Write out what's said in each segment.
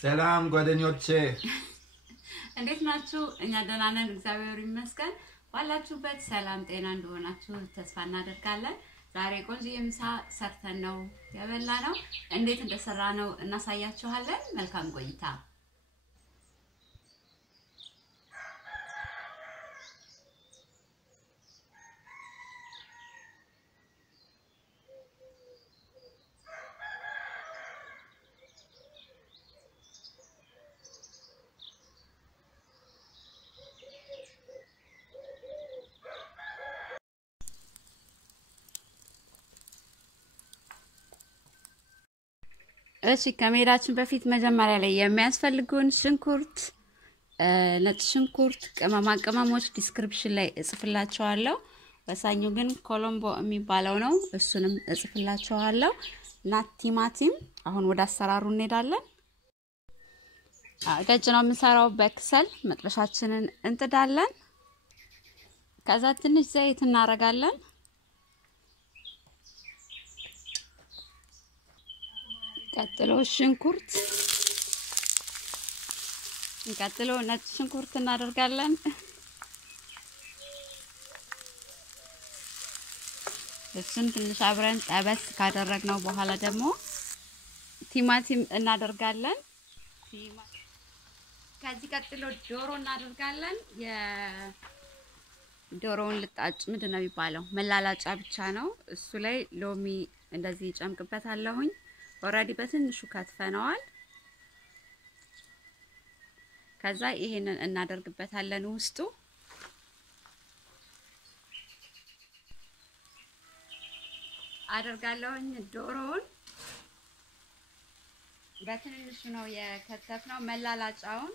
ሰላም ጓደኞቼ እንዴት ናችሁ? እኛ ደህና ነን እግዚአብሔር ይመስገን። ባላችሁበት ሰላም ጤና እንደሆናችሁ ተስፋ እናደርጋለን። ዛሬ ቆንጆ የምሳ ሰርተን ነው የበላነው። እንዴት እንደሰራነው እናሳያችኋለን። መልካም ቆይታ። እሺ ከመሄዳችን በፊት መጀመሪያ ላይ የሚያስፈልጉን ሽንኩርት፣ ነጭ ሽንኩርት፣ ቅመማ ቅመሞች ዲስክሪፕሽን ላይ እጽፍላችኋለሁ። ወሳኙ ግን ኮሎምቦ የሚባለው ነው። እሱንም እጽፍላችኋለሁ። እና ቲማቲም አሁን ወደ አሰራሩ እንሄዳለን። ደጅ ነው የምንሰራው በክሰል መጥበሻችንን እንጥዳለን። ከዛ ትንሽ ዘይት እናረጋለን። ቀጥሎ ሽንኩርት እንቀጥሎ ነጭ ሽንኩርት እናደርጋለን። እሱን ትንሽ አብረን ጠበስ ካደረግነው በኋላ ደግሞ ቲማቲም እናደርጋለን። ከዚህ ቀጥሎ ዶሮ እናደርጋለን። የዶሮውን ልጣጭ ምንድነው የሚባለው? መላላጫ ብቻ ነው። እሱ ላይ ሎሚ እንደዚህ ጨምቅበታለሁኝ። ኦሬዲ በትንሹ ከትፈነዋል። ከዛ ይሄንን እናደርግበታለን ውስጡ። አደርጋለሁኝ ዶሮውን በትንሹ ነው የከተፍነው መላላጫውን።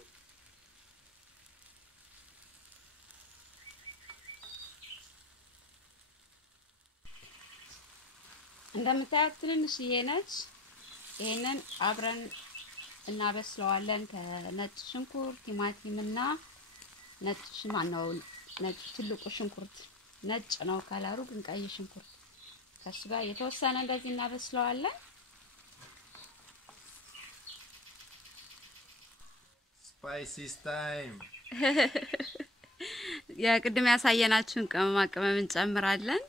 እንደምታዩት ትንሽ ነች። ይሄንን አብረን እናበስለዋለን ከነጭ ሽንኩርት፣ ቲማቲም እና ነጭ ትልቁ ሽንኩርት ነጭ ነው ከለሩ ግን ቀይ ሽንኩርት ከሱ ጋር የተወሰነ እንደዚህ እናበስለዋለን። ስፓይሲስ ታይም የቅድም ያሳየናችሁን ቅመማ ቅመም እንጨምራለን።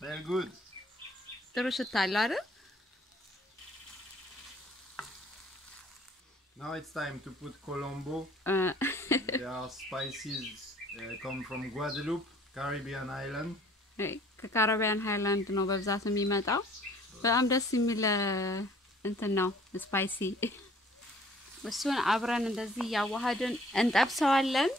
Very good. ጥሩ ሽታ አለው አይደል? Now it's time to put Colombo. Their spices come from Guadeloupe, Caribbean island. ከካሪቢያን ሃይላንድ ነው በብዛት የሚመጣው። በጣም ደስ የሚል እንትን ነው ስፓይሲ። እሱን አብረን እንደዚህ ያዋሃድን እንጠብሰዋለን።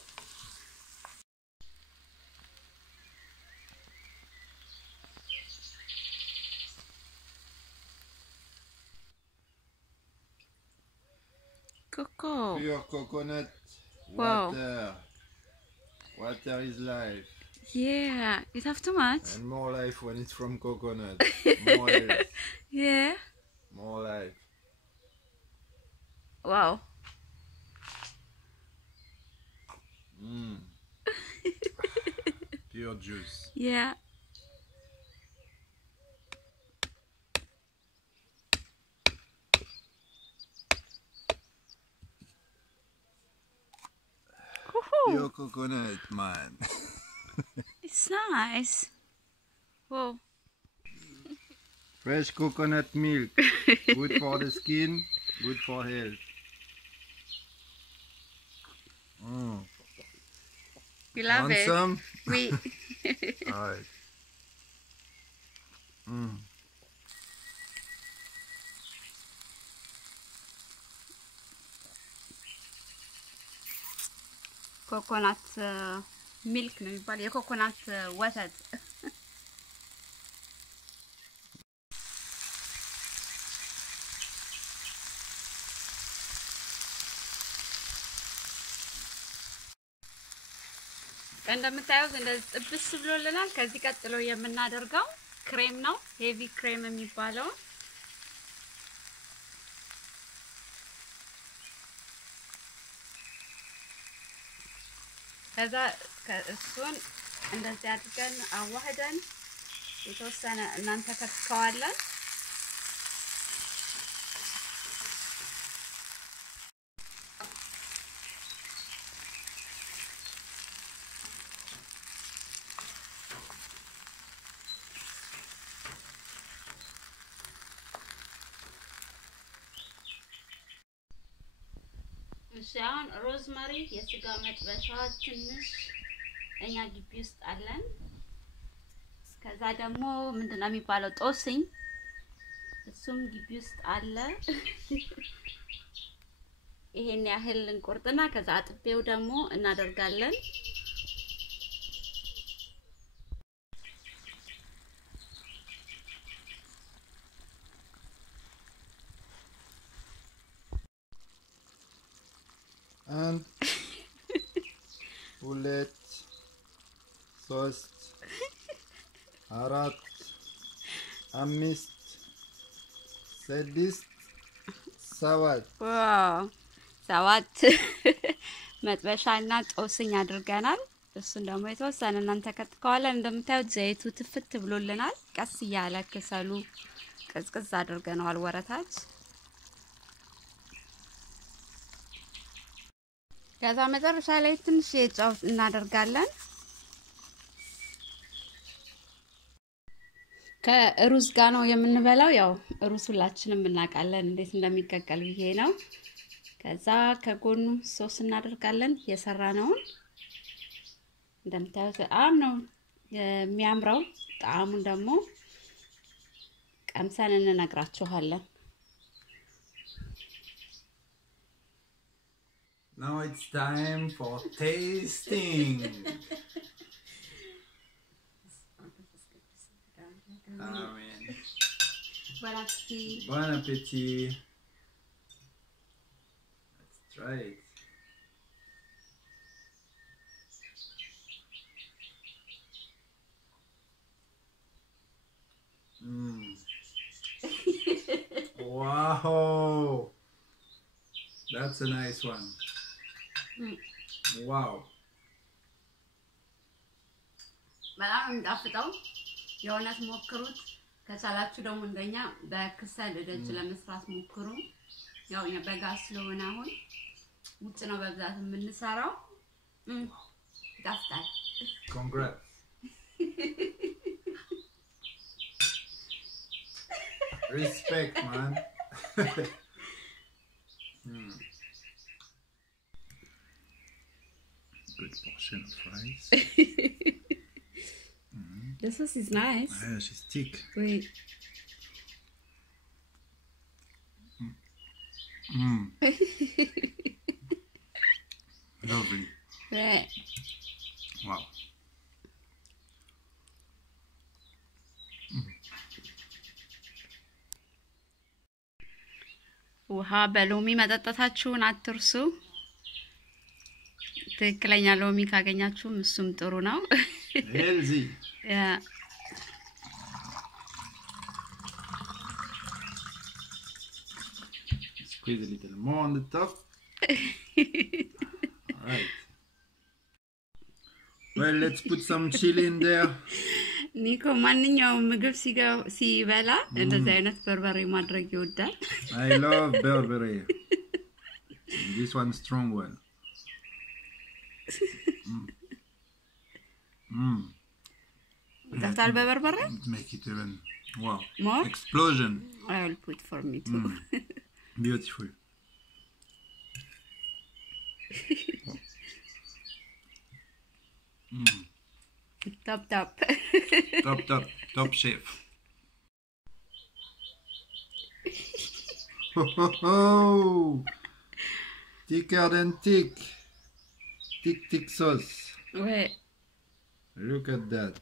Pure coconut wow. water. Water is life. Yeah, you have too much. And more life when it's from coconut. More life. Yeah. More life. Wow. Pure juice. Yeah. Pure coconut, man. It's nice. Whoa. Fresh coconut milk. Good for the skin, good for health. You love Want it? some? We. Alright. ኮኮናት ሚልክ ነው የሚባለው የኮኮናት ወተት። እንደምታዩት እንደዚህ ጥብስ ብሎልናል። ከዚህ ቀጥሎ የምናደርገው ክሬም ነው። ሄቪ ክሬም የሚባለው ከዛ እሱን እንደዚህ አድርገን አዋህደን የተወሰነ እናንተ ከትከዋለን እሺ አሁን ሮዝመሪ የስጋ መጥበሻ ትንሽ እኛ ግቢ ውስጥ አለን። ከዛ ደግሞ ምንድነው የሚባለው ጦስኝ እሱም ግቢ ውስጥ አለ። ይሄን ያህል እንቆርጥና ከዛ አጥቤው ደግሞ እናደርጋለን። አንድ ሁለት ሶስት አራት አምስት ስድስት ሰባት ዋው ሰባት መጥበሻና ጦስኝ አድርገናል። እሱን ደግሞ የተወሰነ እናንተ ከትከዋለን። እንደምታዩት ዘይቱ ትፍት ብሎልናል። ቀስ እያለ ከሰሉ ቅዝቅዝ አድርገናል ወረታች። ከዛ መጨረሻ ላይ ትንሽ የጨው እናደርጋለን። ከሩዝ ጋር ነው የምንበላው። ያው ሩዝ ሁላችንም እናውቃለን እንዴት እንደሚቀቀል ብዬ ነው። ከዛ ከጎኑ ሶስ እናደርጋለን የሰራነውን። እንደምታዩት በጣም ነው የሚያምረው። ጣዕሙን ደግሞ ቀምሰን እንነግራችኋለን። Now it's time for tasting. Amen. Bon appétit. Bon appétit. Let's try it. Wow. That's a nice one. Wow. በጣም እንጣፍጣው የሆነስ ሞክሩት። ከቻላችሁ ደግሞ እንደኛ በክሰል ደጅ ለመስራት ሞክሩ። ያው በጋዝ ስለሆነ አሁን ውጭ ነው በብዛት የምንሰራው። ይጣፍጣል። Congrats. Respect, man. Good portion of rice. The sauce is nice. Yeah, she's thick. Wait. Lovely. Right. Wow. ውሃ በሎሚ መጠጣታችሁን አትርሱ። ትክክለኛ ሎሚ ካገኛችሁም እሱም ጥሩ ነው። Healthy. Yeah. Squeeze a little more on the top. Alright. Well, let's put some chili in there. ኒኮ ማንኛውም ምግብ ሲበላ እንደዚህ አይነት በርበሬ ማድረግ ይወዳል። I love berberry. This one strong one. That's all በርበሬ? Make it even wow. More? Explosion. I will put for me too. Beautiful. Top. Top chef. Ho. Thicker than thick. Thick sauce. Wait. Look at that.